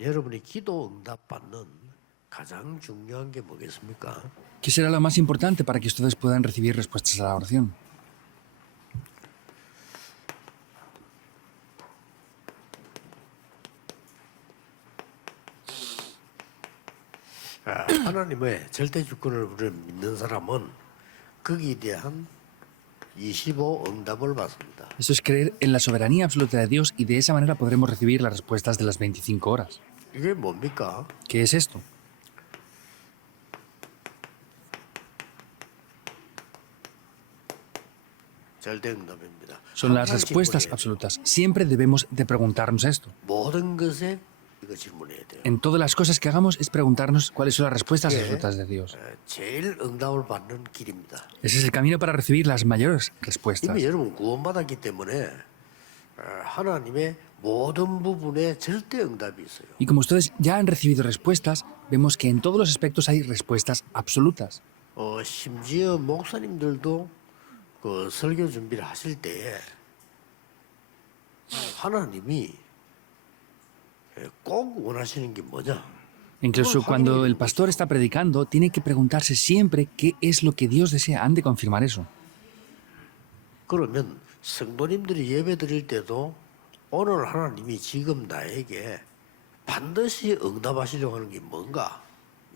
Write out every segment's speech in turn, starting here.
여러분이 기도 응답받는 가장 중요한 게 뭐겠습니까? ¿Qué será lo más importante para que ustedes puedan recibir respuestas a la oración? 하나님의 절대 주권을 우리를 믿는 사람은 거기에 대한 25 응답을 받습니다. Eso es creer en la soberanía absoluta de Dios y de esa manera podremos recibir las respuestas de las 25 horas. 이게 뭡니까? ¿Qué es esto? 절대 응답입니다. Son las 항상 respuestas 질문해야 돼요. absolutas. Siempre debemos de preguntarnos esto. 모든 것에 이거 질문해야 돼요. En todas las cosas que hagamos es preguntarnos cuáles son las respuestas absolutas de Dios. 제일 응답을 받는 길입니다. Ese es el camino para recibir las mayores respuestas. 이미 여러분 구원받았기 때문에 하나님의 모든 부분에 절대 응답이 있어요. Y como ustedes ya han recibido respuestas, vemos que en todos los aspectos hay respuestas absolutas. 심지어 목사님들도 그 설교 준비를 하실 때에 하나님이 꼭 원하시는 게 뭐냐? Incluso cuando el pastor está predicando, tiene que preguntarse siempre qué es lo que Dios desea. Han de confirmar eso. 그러면 성도님들이 예배 드릴 때도 오늘 하나님이 지금 나에게 반드시 응답하시려고 하는 게 뭔가?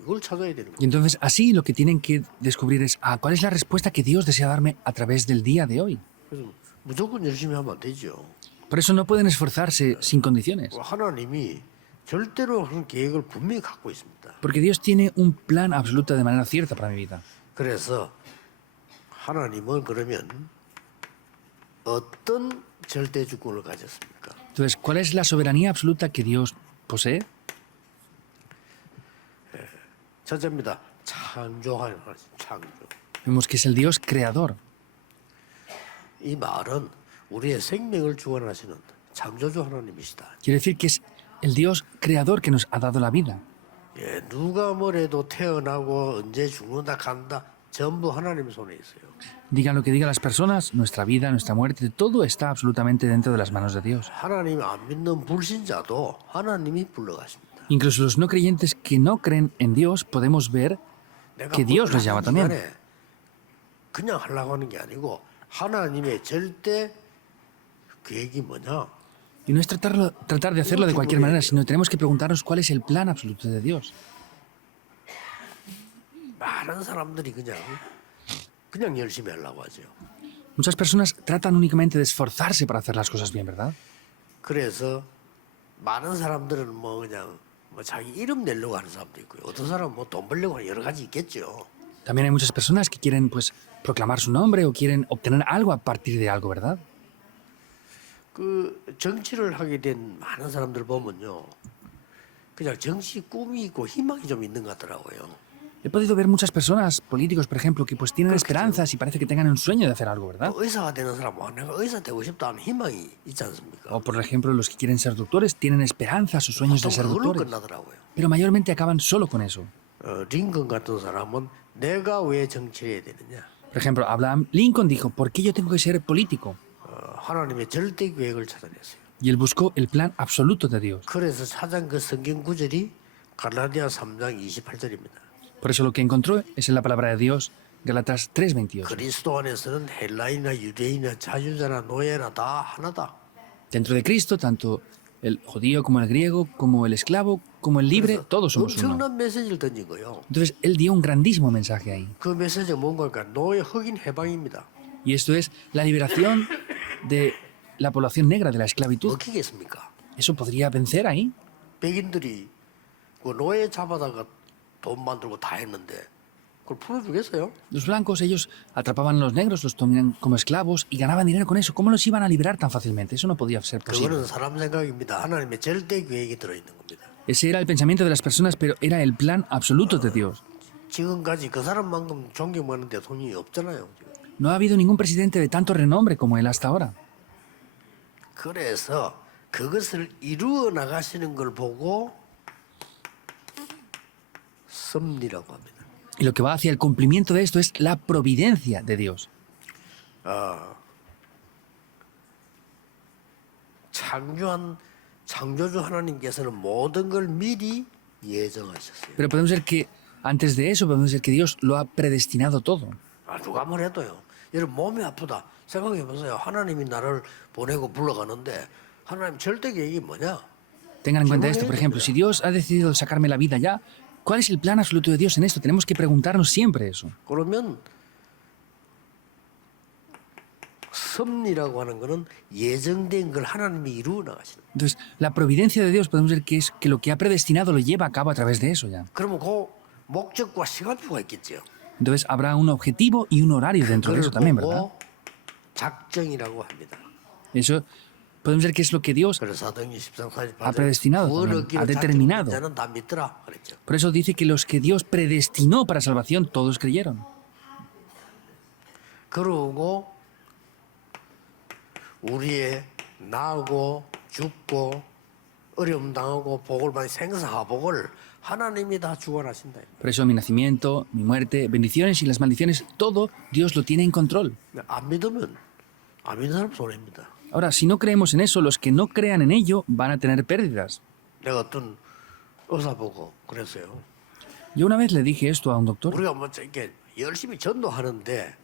이걸 찾아야 되는 Y 거예요. entonces así lo que tienen que descubrir es ¿cuál es la respuesta que Dios desea darme a través del día de hoy? 그래서 무조건 열심히 하면 안 되죠. Por eso no pueden esforzarse sin condiciones. 하나님이 절대로 하는 계획을 분명히 갖고 있습니다. Porque Dios tiene un plan absoluto de manera cierta para mi vida. 그래서 하나님은 그러면 어떤 절대 주권을 가졌습니까? Entonces, ¿cuál es la soberanía absoluta que Dios posee? 첫째입니다. 창조하는 하나님, 창조. Vemos que es el Dios creador. 이 말은 우리의 생명을 주관하시는 창조주 하나님이시다. Quiere decir que es el Dios creador que nos ha dado la vida. 누가 뭐래도 태어나고 언제 죽는다 간다 전부 하나님 손에 있어요. Digan lo que digan las personas, nuestra vida, nuestra muerte, todo está absolutamente dentro de las manos de Dios. 하나님 안 믿는 불신자도 하나님이 불러가십니다. Incluso los no creyentes que no creen en Dios podemos ver que Dios los llama también. 그냥 하려고 하는 게 아니고 하나님의 절대 계획이 뭐냐? Y no es tratar de hacerlo de cualquier manera, sino tenemos que preguntarnos cuál es el plan absoluto de Dios. 많은 사람들이 그냥 열심히 하려고 하죠. Muchas personas tratan únicamente de esforzarse para hacer las cosas bien, ¿verdad? 그래서 많은 사람들은 그냥 자기 이름 내려고 하는 사람도 있고요. 어떤 사람은 돈 벌려고 하는 여러 가지 있겠죠. También hay muchas personas que quieren pues proclamar su nombre o quieren obtener algo a partir de algo, ¿verdad? 그 정치를 하게 된 많은 사람들 보면요. 그냥 정치 꿈이 있고 희망이 좀 있는 것 같더라고요. He podido ver muchas personas, políticos por ejemplo, que pues tienen esperanzas y parece que tengan un sueño de hacer algo, ¿verdad? 의사가 되는 사람은 내가 의사 되고 싶다 하는 희망이 있지 않습니까? O por ejemplo, los que quieren ser doctores tienen esperanzas o sueños de ser 그걸로 doctores. 끝나더라고요. Pero mayormente acaban solo con eso. 링컨 같은 사람은 내가 왜 정치를 해야 되느냐? Por ejemplo, Abraham Lincoln dijo, ¿por qué yo tengo que ser político? 하나님의 절대 계획을 찾아냈어요. Y él buscó el plan absoluto de Dios. 그래서 찾은 그 성경 구절이 갈라디아 3장 28절입니다. Por eso lo que encontró es en la palabra de Dios, Galatas 3:28. 그리스도 안에서는 헬라인이나 유대인이나 자유자나 노예나 다 하나다. Dentro de Cristo, tanto el judío como el griego, como el esclavo, como el libre, todos somos uno. 엄청난 메시지를 던진 거예요. Entonces, él dio un grandísimo mensaje ahí. 그 메시지가 뭔가 노예 흑인 해방입니다. Y esto es la liberación de la población negra de la esclavitud. 먹히겠습니까? ¿Eso podría vencer ahí? 백인들이 그 노예 잡아다가 돈 만들고 다 했는데 그걸 풀어주겠어요? Los blancos, ellos atrapaban a los negros, los tomaban como esclavos y ganaban dinero con eso. ¿Cómo los iban a liberar tan fácilmente? Eso no podía ser posible. 그거는 사람 생각입니다. 하나님의 절대 계획이 들어있는 겁니다. Ese era el pensamiento de las personas, pero era el plan absoluto de Dios. 지금까지 그 사람만큼 존경받는 대통령이 없잖아요. 지금. No ha habido ningún presidente de tanto renombre como él hasta ahora. 그래서 그것을 이루어 나가시는 걸 보고 섭리라고 합니다. Y lo que va hacia el cumplimiento de esto es la providencia de Dios. 창조한 창조주 하나님께서는 모든 걸 미리 예정하셨어요. Pero podemos ver que antes de eso, podemos ver que Dios lo ha predestinado todo. 누가 뭐래도요. 여러분 몸이 아프다. 생각해 보세요. 하나님이 나를 보내고 불러가는데 하나님 절대 계획이 뭐냐? Tengan en cuenta esto, por ejemplo, si Dios ha decidido sacarme la vida ya, ¿cuál es el plan absoluto de Dios en esto? Tenemos que preguntarnos siempre eso. 그러면 섭리라고 하는 거는 예정된 걸 하나님이 이루어 나가시는 거예요. Entonces, la providencia de Dios podemos ver que es que lo que ha predestinado lo lleva a cabo a través de eso ya. 그러면 그 목적과 시간표가 있겠죠. Entonces, habrá un objetivo y un horario dentro de 그걸 eso también, ¿verdad? 보고 작정이라고 합니다. Eso podemos ver que es lo que Dios, 그래서 사도행전 13, 48절 Ha predestinado también, ha determinado. 자는 다 믿더라 그랬죠. por eso dice que los que Dios predestinó para salvación, todos creyeron. 그러고 우리의 나고 죽고 어려움 당하고 복을 받는 생사하복을 하나님이 다 주관하신다. Por eso mi nacimiento, mi muerte, bendiciones y las maldiciones, todo Dios lo tiene en control. 안 믿으면 안 믿는 사람 손해입니다. Ahora, si no creemos en eso, los que no crean en ello van a tener pérdidas. 내가 어떤 의사 보고 그랬어요. Yo una vez le dije esto a un doctor. 우리가 뭐 이렇게 열심히 전도하는데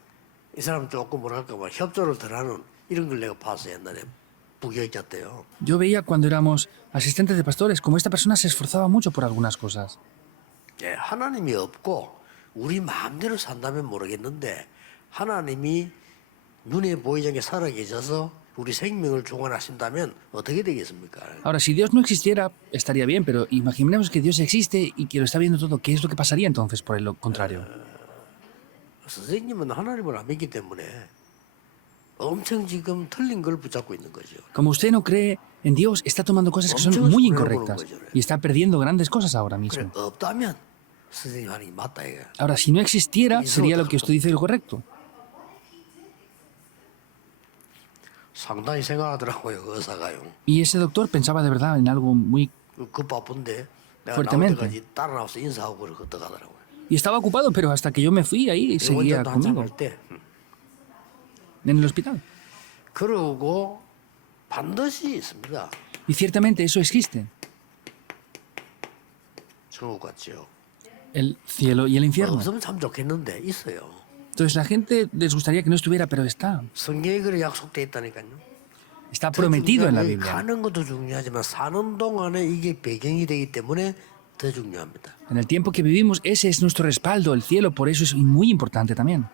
이 사람 조금 뭐랄까 뭐 협조를 덜하는 이런 걸 내가 봤어 옛날에 부교육자 때요. Yo veía cuando éramos asistentes de pastores como esta persona se esforzaba mucho por algunas cosas. 예, 하나님이 없고 우리 마음대로 산다면 모르겠는데 하나님이 눈에 보이지 않게 살아계셔서 우리 생명을 주관하신다면 어떻게 되겠습니까? Ahora, si Dios no existiera, estaría bien, pero imaginemos que Dios existe y que lo está viendo todo. ¿Qué es lo que pasaría entonces por el contrario? 선생님은 하나님을 안 믿기 때문에 엄청 지금 틀린 걸 붙잡고 있는 거죠. Como usted no cree en Dios, está tomando cosas que son muy incorrectas y está perdiendo grandes cosas ahora 그래 mismo. 없다면 선생님 하는 게 맞다 이거. Ahora, si no existiera, sería lo que usted dice lo correcto. 상당히 생각하더라고요 그 의사가요. Y ese doctor pensaba de verdad en algo muy... 그 바쁜데 내가 나올 Fuertemente. 때까지 따라 나와서 인사하고 그러고 가더라고요. Y estaba ocupado, pero hasta que yo me fui ahí, seguía 원전도 한참 conmigo 할 때. en el hospital. 그러고 반드시 있습니다. Y ciertamente eso existe. 천국 같죠. El cielo y el infierno. 없으면 참 좋겠는데 있어요. Entonces la gente les gustaría que no estuviera, pero está. 성경에 그래 약속돼 있다니까요. Está prometido en la 여기 Biblia. 가는 것도 중요하지만 사는 동안에 이게 배경이 되기 때문에 더 중요합니다. En el tiempo que vivimos, ese es nuestro respaldo, el cielo, por eso es muy importante también.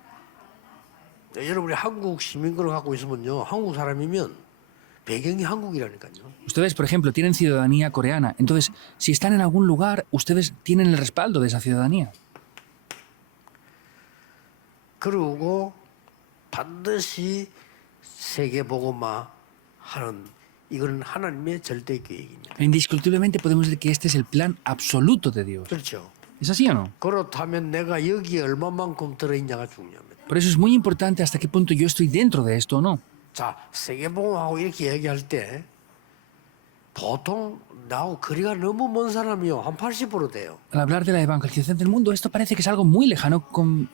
여러분이 한국 시민권을 갖고 있으면요, 한국 사람이면 배경이 한국이라니까요. Ustedes, por ejemplo, tienen ciudadanía coreana. Entonces, si están en algún lugar, ustedes tienen el respaldo de esa ciudadanía. 그리고 반드시 세계복음화 하는 이건 하나님의 절대 계획입니다. E indiscutiblemente podemos decir que este es el plan absoluto de Dios. 그렇죠. ¿Es así o no? 그렇다면 내가 여기에 얼마만큼 들어있냐가 중요합니다. Por eso es muy importante hasta qué punto yo estoy dentro de esto o no. 자, 세계복음하고 이렇게 얘기할 때 보통 나하고 거리가 너무 먼 사람이요. 한 80% 돼요. Al hablar de la evangelización del mundo, esto parece que es algo muy lejano con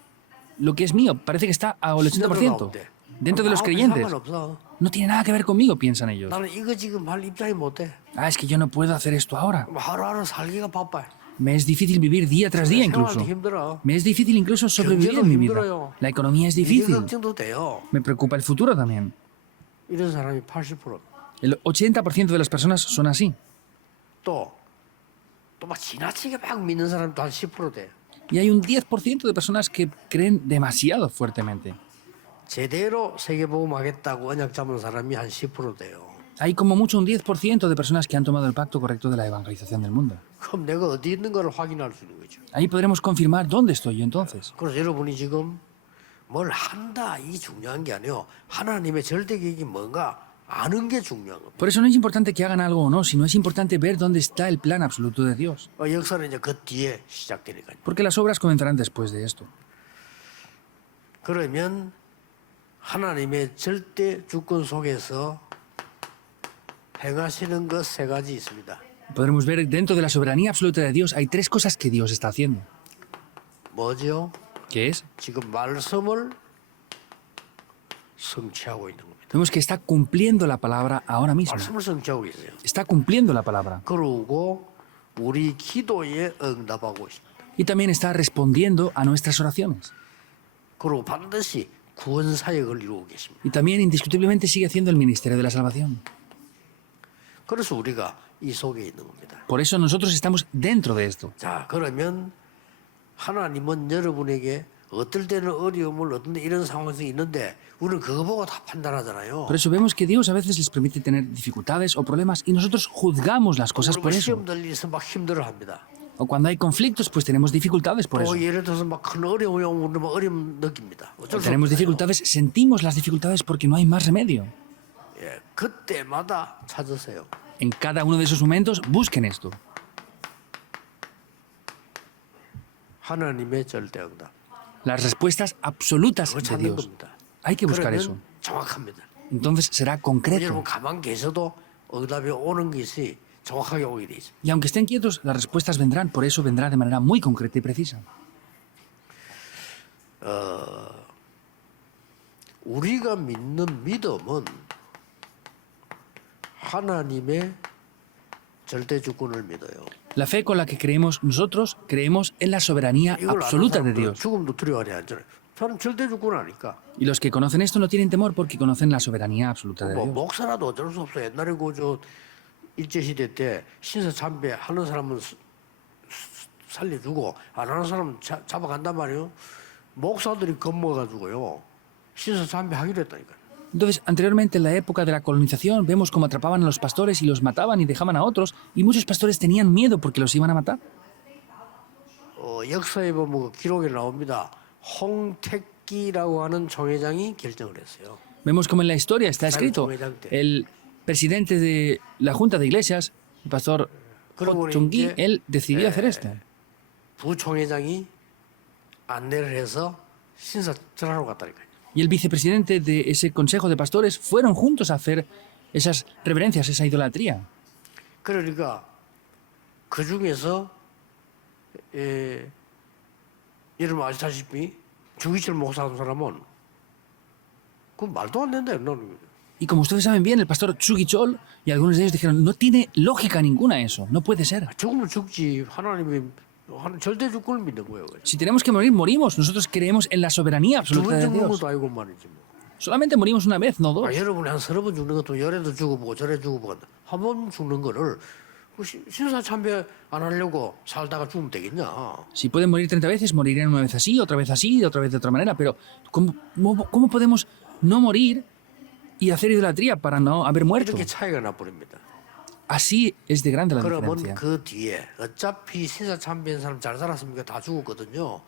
lo que es mío. Parece que está al 80%. Dentro de los creyentes. 상관없어. No tiene nada que ver conmigo, piensan ellos. 나는 이거 지금 할 입장이 못 돼. Ah, es que yo no puedo hacer esto ahora. 하루하루 살기가 바빠요. Me es difícil vivir día tras día incluso. 생활도 힘들어. Me es difícil incluso sobrevivir en mi vida. La economía es 이게 difícil. 걱정도 돼요. Me preocupa el futuro también. 이런 사람이 80%. El 80% de las personas son así. 또막 지나치게 막 믿는 사람도 한 10% 돼요. Y hay un 10% de personas que creen demasiado fuertemente. 제대로 세계복음 하겠다고 언약 잡은 사람이 한 10% 돼요. Hay como mucho un 10% de personas que han tomado el pacto correcto de la evangelización del mundo. 그럼 내가 어디 있는 걸 확인할 수 있는 거죠. Ahí podremos confirmar dónde estoy yo entonces. 그래서 여러분이 지금 뭘 한다 이 중요한 게 아니에요. 하나님의 절대 계획이 뭔가 아는 게 중요한 겁니다. Por eso no es importante que hagan algo o no, sino es importante ver dónde está el plan absoluto de Dios. 역사는 이제 그 뒤에 시작되니까요. Porque las obras comenzarán después de esto. 그러면 하나님의 절대 주권 속에서 행하시는 것 세 가지 있습니다. Podremos ver dentro de la soberanía absoluta de Dios hay tres cosas que Dios está haciendo. 뭐죠? ¿Qué es? 지금 말씀을 성취하고 있는 겁니다. Vemos que está cumpliendo la palabra ahora mismo. 말씀을 성취하고 계세요. Está cumpliendo la palabra. 그러고 우리 기도에 응답하고 있습니다. Y también está respondiendo a nuestras oraciones. 그리고 반드시 구원 사역을 이루고 계십니다. Y también indiscutiblemente sigue haciendo el ministerio de la salvación. 그래서 우리가 이 속에 있는 겁니다. Por eso nosotros estamos dentro de esto. 자, 그러면 하나님은 여러분에게 어떨 때는 어려움을 어떤 때 이런 상황이 있는데 우리는 그거 보고 다 판단하잖아요. Por eso vemos que Dios a veces les permite tener dificultades o problemas y nosotros juzgamos las cosas por 우리가 eso. 시험들 일에서 막 힘들어합니다. O cuando hay conflictos, pues tenemos dificultades por eso. 또 예를 들어서 막 큰 어려움이 오면 우리는 막 어려움 느낍니다. O 어쩔 수 tenemos 없어요. dificultades, sentimos las dificultades porque no hay más remedio. 예, 그때마다 찾으세요. En cada uno de esos momentos, busquen esto. 하나님의 절대응답. Las respuestas absolutas 그거 de 찾는 Dios. 겁니다. Hay que buscar eso. 그러면 정확합니다. Entonces será 여러분 concreto. 가만 계셔도 응답이 오는 것이 정확하게 오게 돼 있습니다. Y aunque estén quietos, las respuestas vendrán. Por eso vendrá de manera muy concreta y precisa. 우리가 믿는 믿음은 하나님의 절대 주권을 믿어요. La fe con la que creemos nosotros, creemos en la soberanía 이걸 아는 absoluta de 사람들은 Dios. 죽음도 두려워하지 않잖아요. 저는 절대 주권 아니까. Y los que conocen esto no tienen temor porque conocen la soberanía absoluta de 뭐 Dios. 목사라도 어쩔 수 없어요. 옛날에 그저 일제 시대 때 신사 참배 하는 사람은 살려주고 안 하는 사람은 잡아간단 말이에요. 목사들이 겁먹어가지고요. 신사 참배 하기로 했다니까요. Entonces, anteriormente, en la época de la colonización, vemos cómo atrapaban a los pastores y los mataban y dejaban a otros, y muchos pastores tenían miedo porque los iban a matar. 역사에 보면 기록에 나옵니다. 홍택기라고 하는 총회장이 결정을 했어요. Vemos como en la historia está escrito, el presidente de la Junta de Iglesias, el pastor Ho Chung-gi, él decidió hacer esto. 부총회장이 안내를 해서 신사 절하러 갔다니까요. Y el vicepresidente de ese consejo de pastores fueron juntos a hacer esas reverencias, esa idolatría. 그러니까 그 중에서 여러분 아시다시피 주기철 목사 한 사람은 그 말도 안 된다. Y como ustedes saben bien, el pastor Chugi Chol y algunos de ellos dijeron, no tiene lógica ninguna eso, no puede ser. 죽으면 죽지 하나님이 절대 주권을 믿는 거예요. Si tenemos que morir, morimos. Nosotros creemos en la soberanía absoluta 두번 de 죽는 Dios. 것도 아니고 말이지 뭐. Solamente morimos una vez, no dos. 여러분이 한 30번 죽는 것도 열에도 죽어보고 저래 죽어보고 한 번 죽는 거를 신사 참배 안 하려고 살다가 죽으면 되겠냐. Si pueden morir 30 veces, morirán una vez así, otra vez así, otra vez de otra manera. Pero ¿cómo podemos no morir y hacer idolatría para no haber muerto? 이렇게 차이가 나버립니다. Así es de grande la 그러면 diferencia. 그 뒤에 어차피 신사 참배한 사람 잘 살았으니까 다 죽었거든요.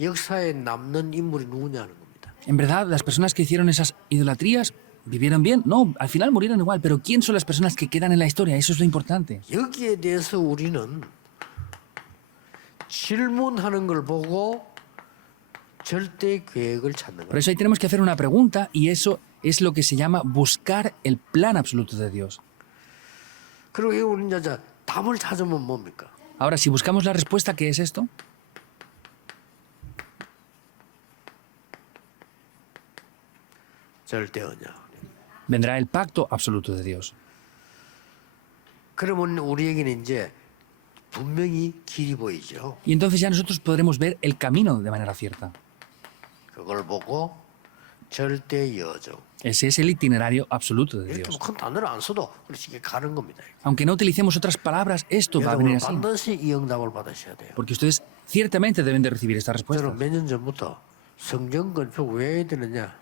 역사에 남는 인물이 누구냐는 겁니다. En verdad, las personas que hicieron esas idolatrías vivieron bien. No, al final murieron igual. Pero ¿quién son las personas que quedan en la historia? Eso es lo importante. 여기에 대해서 우리는 질문하는 걸 보고 절대 계획을 찾는 Por 거예요. eso ahí tenemos que hacer una pregunta y eso es lo que se llama buscar el plan absoluto de Dios. 그리고 우리 이제 답을 찾으면 뭡니까? Ahora, si buscamos la respuesta, ¿qué es esto? 절대 언약. Vendrá el pacto absoluto de Dios. 그러면 우리에게는 이제 분명히 길이 보이죠. Y entonces ya nosotros podremos ver el camino de manera cierta. 그걸 보고 절대 여정. Ese es el itinerario absoluto de 이렇게 Dios. 큰 단어를 안 써도 그렇게 가는 겁니다. Aunque no utilicemos otras palabras, esto va a venir 여러분 así. 반드시 이 응답을 받으셔야 돼요. Porque ustedes ciertamente deben de recibir esta respuesta. 저는 몇 년 전부터 성경 건축 왜 해야 되느냐?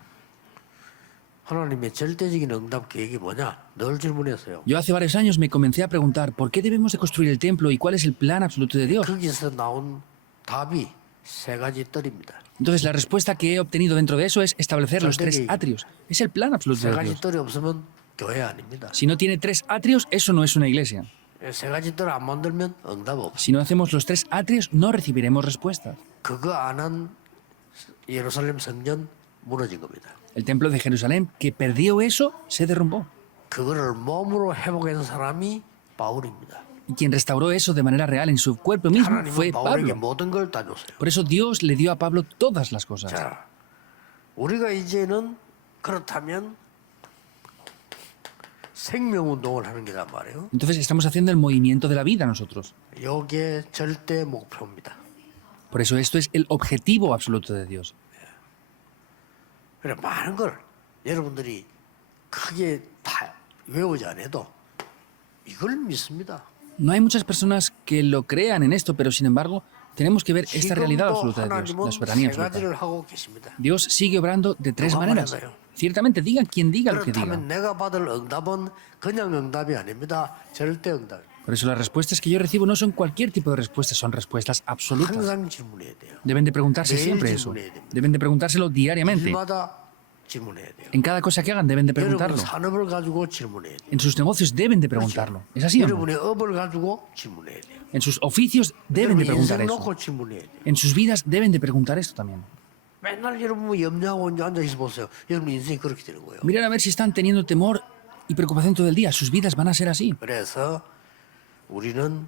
하나님의 절대적인 응답 계획이 뭐냐? 늘 질문했어요. Yo hace varios años me comencé a preguntar ¿por qué debemos de construir el templo y cuál es el plan absoluto de Dios? 거기서 나온 답이 세 가지 뜰입니다. Entonces la respuesta que he obtenido dentro de eso es establecer los tres atrios. Es el plan absoluto 세 de 가지 Dios. 뜰이 없으면 교회 아닙니다. Si no tiene tres atrios, eso no es una iglesia. 세 가지 뜰 안 만들면 응답 없어. Si no hacemos los tres atrios, no recibiremos respuestas. 그거 안 한 예루살렘 성전 무너진 겁니다. El templo de Jerusalén, que perdió eso, se derrumbó. 그거를 몸으로 회복한 사람이 바울입니다. Y quien restauró eso de manera real en su cuerpo mismo fue 하나님은 바울에게 Pablo. 모든 걸 다 줬어요. Por eso Dios le dio a Pablo todas las cosas. 자, 우리가 이제는 그렇다면 생명 운동을 하는 게란 말이에요. Entonces estamos haciendo el movimiento de la vida nosotros. 이게 절대 목표입니다. Por eso esto es el objetivo absoluto de Dios. 그래 많은 걸 여러분들이 크게 다 외우지 않아도 이걸 믿습니다. No hay muchas personas que lo crean en esto, pero sin embargo tenemos que ver esta realidad 지금도 absoluta de Dios, la 하나님은 soberanía 세 absoluta. 가지를 하고 계십니다. Dios sigue obrando de tres Toma maneras. manera. Ciertamente, diga quien diga lo que diga. 그렇다면 내가 받을 응답은 그냥 응답이 아닙니다. 절대 응답. Por eso las respuestas que yo recibo no son cualquier tipo de respuestas, son respuestas absolutas. 항상 질문해야 돼요. Deben de preguntarse 매일 siempre eso. 질문해야 됩니다. Deben de preguntárselo diariamente. 일마다 질문해야 돼요. En cada cosa que hagan deben de 여러분 preguntarlo. 산업을 가지고 질문해야 돼요. En sus negocios deben de preguntarlo. ¿Es así o no? 여러분의 업을 가지고 질문해야 돼요. En sus oficios deben de 여러분 preguntar 인생 eso. 놓고 질문해야 돼요. En sus vidas deben de preguntar esto también. 맨날 여러분 염려하고 앉아 있어 보세요. 여러분 인생이 그렇게 되는 거예요. Miren a ver si están teniendo temor y preocupación todo el día. Sus vidas van a ser así. 그래서 우리는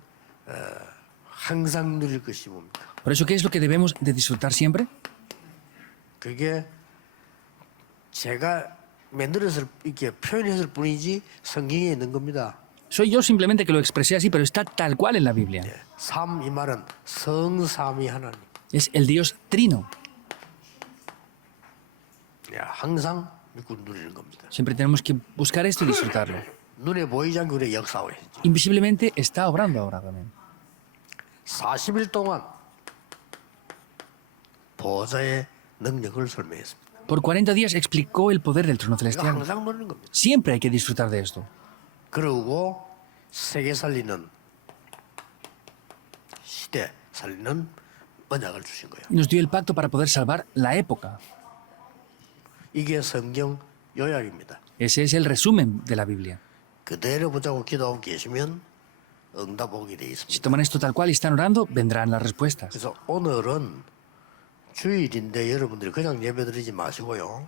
항상 누릴 것이 뭡니까? Por eso, ¿qué es lo que debemos de disfrutar siempre? 그게 제가 만들어서 이렇게 표현했을 뿐이지 성경에 있는 겁니다. Soy yo simplemente que lo expresé así, pero está tal cual en la Biblia. 삼 이 말은 성삼위 하나님. Es el Dios trino. 항상 믿고 누리는 겁니다. Siempre tenemos que buscar esto y disfrutarlo. 눈에 보이지 않게 우리 역사하고 있죠. Invisiblemente está obrando ahora también. 40일 동안 보좌의 능력을 설명했습니다. Por 40 días explicó el poder del trono 이거 celestial. 항상 누리는 겁니다. Siempre hay que disfrutar de esto. 그러고 세계 살리는 시대 살리는 언약을 주신 거예요. Y nos dio el pacto para poder salvar la época. 이게 성경 요약입니다. Ese es el resumen de la Biblia. 그대로 보자고 기도하고 계시면 응답 오게 돼 Si 있습니다. toman esto tal cual y están orando, vendrán las respuestas. 그래서 오늘은 주일인데 여러분들이 그냥 예배드리지 마시고요.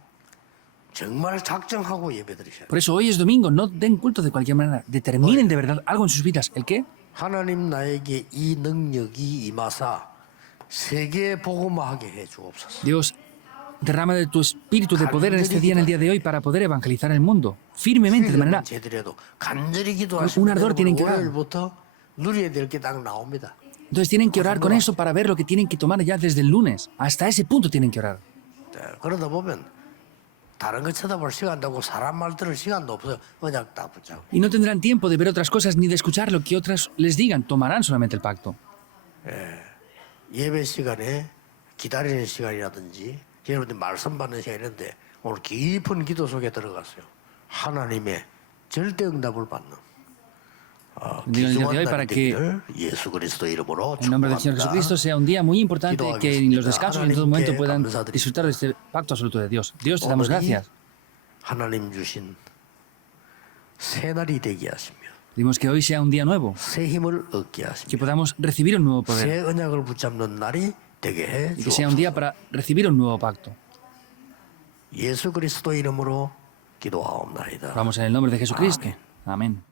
정말 작정하고 예배드리셔야 돼요. Por eso hoy es domingo, no den culto de cualquier manera. Determinen de verdad algo en sus vidas. ¿El qué? 하나님 나에게 이 능력이 임하사 세계 복음화하게 해 주옵소서. Dios, derrama de tu espíritu de poder en este día, en el día de hoy, para poder evangelizar el mundo. Firmemente, de manera... 제대로 간절히 un 기도하시면 ardor tienen que orar. 월요일부터 누려야 될 게 딱 나옵니다. Entonces tienen que orar con eso para ver lo que tienen que tomar ya desde el lunes. Hasta ese punto tienen que orar. 그러다 보면 다른 거 쳐다볼 시간도 없고 사람 말 들을 시간도 없어요. 언약 다 붙잡고. Y no tendrán tiempo de ver otras cosas ni de escuchar lo que otras les digan. Tomarán solamente el pacto. 예배 시간에 기다리는 시간이라든지 여러분들 말씀 받는 시간인데 오늘 깊은 기도 속에 들어갔어요. 하나님의 절대 응답을 받는 Bendigo el día de hoy 귀중한 para 날이 que 되기를 예수 그리스도 이름으로 en nombre del Señor Jesucristo sea un día muy importante que en los descansos y en todo momento puedan disfrutar de este pacto absoluto de Dios. Dios, te damos gracias. 하나님 주신 새 날이 되게 하시며 Pedimos que hoy sea un día nuevo, 새 힘을 얻게 que 하시며 podamos recibir un nuevo poder 새 언약을 붙잡는 날이 되게 해 y que sea un 주옵소서. día para recibir un nuevo pacto. 예수 그리스도 이름으로 기도하옵나이다. Vamos en el nombre de Jesucristo. Amén.